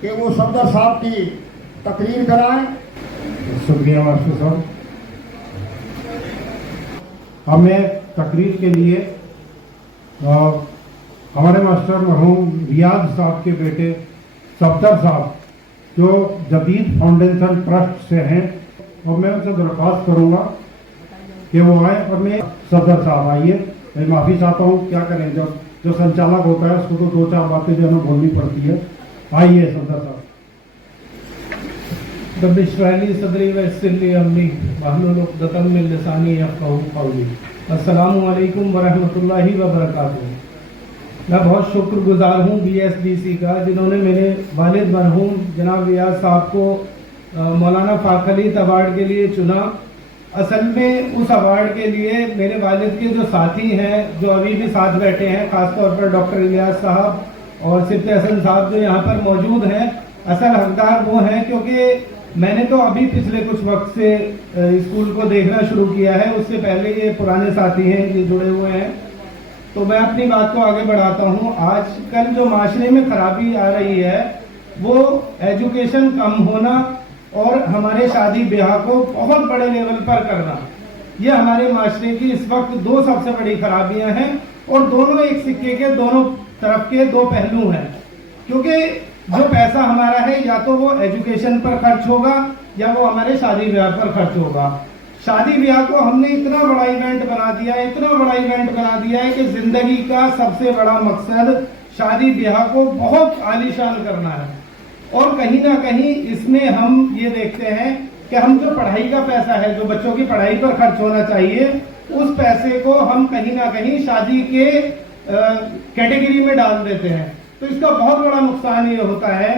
کہ وہ صفدر صاحب کی تقریر کرائیں۔ شکریہ ماسٹر صاحب۔ ہمیں تقریر کے لیے ہمارے ماسٹر مرحوم ریاض صاحب کے بیٹے صفدر صاحب جو جدید فاؤنڈیشن ٹرسٹ سے ہیں، اور میں ان سے درخواست کروں گا کہ وہ آئیں۔ اور میں صفدر صاحب آئیے، میں معافی چاہتا ہوں، کیا کریں، جو سنچالک ہوتا ہے اس کو تو 2-4 باتیں جو ہمیں بولنی پڑتی ہے۔ آئیے صفدر صاحب۔ رب اشرح لی صدری ویسر لی امری واحلل عقدۃ من لسانی یفقہوا قولی۔ السلام علیکم ورحمۃ اللہ وبرکاتہ۔ میں بہت شکر گزار ہوں BSDC کا، جنہوں نے میرے والد مرحوم جناب ریاض صاحب کو مولانا فاخر ایوارڈ کے لیے چنا۔ اصل میں اس ایوارڈ کے لیے میرے والد کے جو ساتھی ہیں، جو ابھی بھی ساتھ بیٹھے ہیں، خاص طور پر ڈاکٹر الیاس صاحب اور سبت حسن صاحب جو یہاں پر موجود ہیں، اصل حقدار وہ ہیں، کیونکہ میں نے تو ابھی پچھلے کچھ وقت سے اسکول کو دیکھنا شروع کیا ہے، اس سے پہلے یہ پرانے ساتھی ہیں، یہ جڑے ہوئے ہیں۔ تو میں اپنی بات کو آگے بڑھاتا ہوں۔ آج کل جو معاشرے میں خرابی آ رہی ہے وہ ایجوکیشن کم ہونا اور ہمارے شادی بیاہ کو بہت بڑے لیول پر کرنا، یہ ہمارے معاشرے کی اس وقت 2 سب سے بڑی خرابیاں ہیں، اور دونوں ایک سکے کے دونوں طرف کے 2 پہلو ہیں۔ کیونکہ جو پیسہ ہمارا ہے یا تو وہ ایجوکیشن پر خرچ ہوگا یا وہ ہمارے شادی بیاہ پر خرچ ہوگا۔ شادی بیاہ کو ہم نے اتنا بڑا ایونٹ بنا دیا ہے، اتنا بڑا ایونٹ بنا دیا ہے کہ زندگی کا سب سے بڑا مقصد شادی بیاہ کو بہت عالیشان کرنا ہے، اور کہیں نہ کہیں اس میں ہم یہ دیکھتے ہیں کہ ہم جو پڑھائی کا پیسہ ہے، جو بچوں کی پڑھائی پر خرچ ہونا چاہیے، اس پیسے کو ہم کہیں نہ کہیں شادی کے کیٹیگری میں ڈال دیتے ہیں۔ تو اس کا بہت بڑا نقصان یہ ہوتا ہے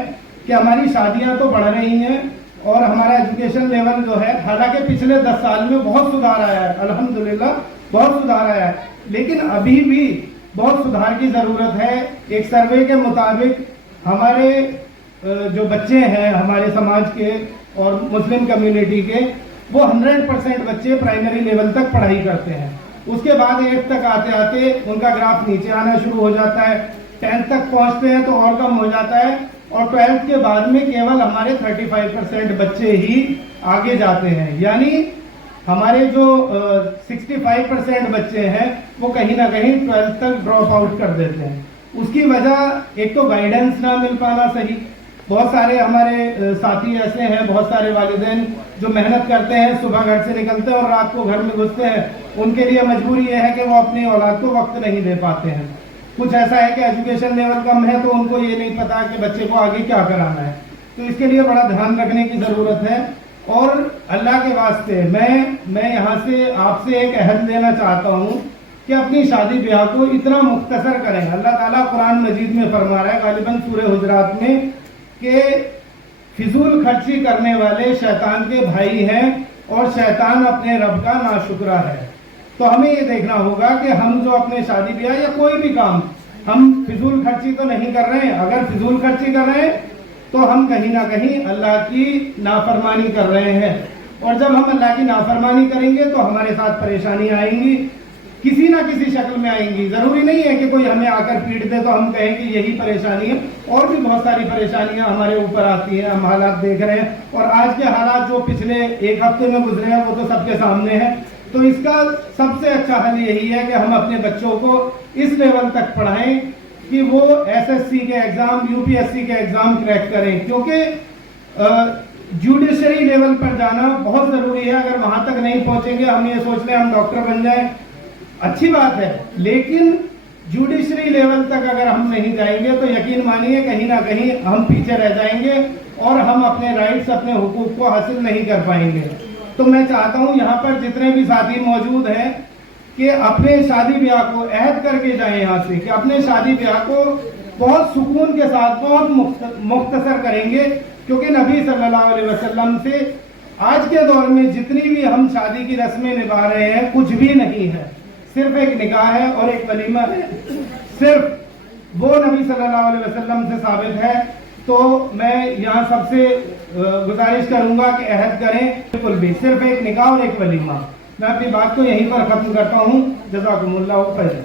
کہ ہماری شادیاں تو بڑھ رہی ہیں اور ہمارا ایجوکیشن لیول جو ہے، حالانکہ پچھلے 10 سال میں بہت سدھار آیا ہے، الحمدللہ بہت سدھار آیا ہے، لیکن ابھی بھی بہت سدھار کی ضرورت ہے۔ ایک سروے کے مطابق ہمارے جو بچے ہیں ہمارے سماج کے اور مسلم کمیونٹی کے، وہ 100% بچے پرائمری لیول تک پڑھائی کرتے ہیں۔ اس کے بعد 8 تک آتے آتے ان کا گراف نیچے آنا شروع ہو جاتا ہے، 10 تک پہنچتے ہیں تو اور کم ہو جاتا ہے، اور 12 کے بعد میں کیول ہمارے 35% بچے ہی آگے جاتے ہیں، یعنی ہمارے جو 65% بچے ہیں وہ کہیں نہ کہیں 12 تک ڈراپ آؤٹ کر دیتے ہیں۔ اس کی وجہ ایک تو گائیڈنس نہ مل پانا صحیح، بہت سارے ہمارے ساتھی ایسے ہیں، بہت سارے والدین جو محنت کرتے ہیں، صبح گھر سے نکلتے ہیں اور رات کو گھر میں گھستے ہیں، ان کے لیے مجبوری یہ ہے کہ وہ اپنی اولاد کو وقت نہیں دے پاتے ہیں۔ کچھ ایسا ہے کہ ایجوکیشن لیول کم ہے تو ان کو یہ نہیں پتا کہ بچے کو آگے کیا کرانا ہے، تو اس کے لیے بڑا دھیان رکھنے کی ضرورت ہے۔ اور اللہ کے واسطے میں یہاں سے آپ سے ایک عہد لینا چاہتا ہوں کہ اپنی شادی بیاہ کو اتنا مختصر کریں۔ اللہ تعالیٰ قرآن مجید میں فرما رہا ہے، غالباً سورہ حجرات میں، کہ فضول خرچی کرنے والے شیطان کے بھائی ہیں اور شیطان اپنے رب کا ناشکرا ہے۔ تو ہمیں یہ دیکھنا ہوگا کہ ہم جو اپنے شادی بیاہ یا کوئی بھی کام، ہم فضول خرچی تو نہیں کر رہے ہیں۔ اگر فضول خرچی کر رہے ہیں تو ہم کہیں نہ کہیں اللہ کی نافرمانی کر رہے ہیں، اور جب ہم اللہ کی نافرمانی کریں گے تو ہمارے ساتھ پریشانیاں آئیں گی، کسی نہ کسی شکل میں آئیں گی۔ ضروری نہیں ہے کہ کوئی ہمیں آ کر پیٹ دے تو ہم کہیں کہ یہی پریشانی ہے، اور بھی بہت ساری پریشانیاں ہمارے اوپر آتی ہیں، ہم حالات دیکھ رہے ہیں، اور آج کے حالات جو پچھلے 1 ہفتے میں گزرے ہیں وہ تو سب کے سامنے ہیں۔ تو اس کا سب سے اچھا حل یہی ہے کہ ہم اپنے بچوں کو اس لیول تک پڑھائیں کہ وہ SSC کے ایگزام، UPSC کے ایگزام کریک کریں، کیونکہ جوڈیشری لیول پر جانا بہت ضروری ہے۔ اگر وہاں تک نہیں پہنچیں گے، ہم یہ سوچ لیں ہم ڈاکٹر بن جائیں، اچھی بات ہے، لیکن جوڈیشری لیول تک اگر ہم نہیں جائیں گے تو یقین مانیے کہیں نہ کہیں ہم پیچھے رہ جائیں گے اور ہم اپنے رائٹس، اپنے حقوق کو حاصل نہیں کر پائیں گے۔ تو میں چاہتا ہوں یہاں پر جتنے بھی ساتھی موجود ہیں کہ اپنے شادی بیاہ کو عہد کر کے جائیں یہاں سے، کہ اپنے شادی بیاہ کو بہت سکون کے ساتھ بہت مختصر کریں گے، کیونکہ نبی صلی اللہ علیہ وسلم سے آج کے دور میں جتنی بھی ہم شادی کی رسمیں نبھا رہے ہیں کچھ بھی نہیں ہے، صرف ایک نکاح ہے اور ایک ولیمہ ہے، صرف وہ نبی صلی اللہ علیہ وسلم سے ثابت ہے۔ تو میں یہاں سب سے گزارش کروں گا کہ عہد کریں، بالکل بھی صرف ایک نکاح اور ایک ولیمہ۔ میں اپنی بات کو یہیں پر ختم کرتا ہوں۔ جزاکم اللہ خیر۔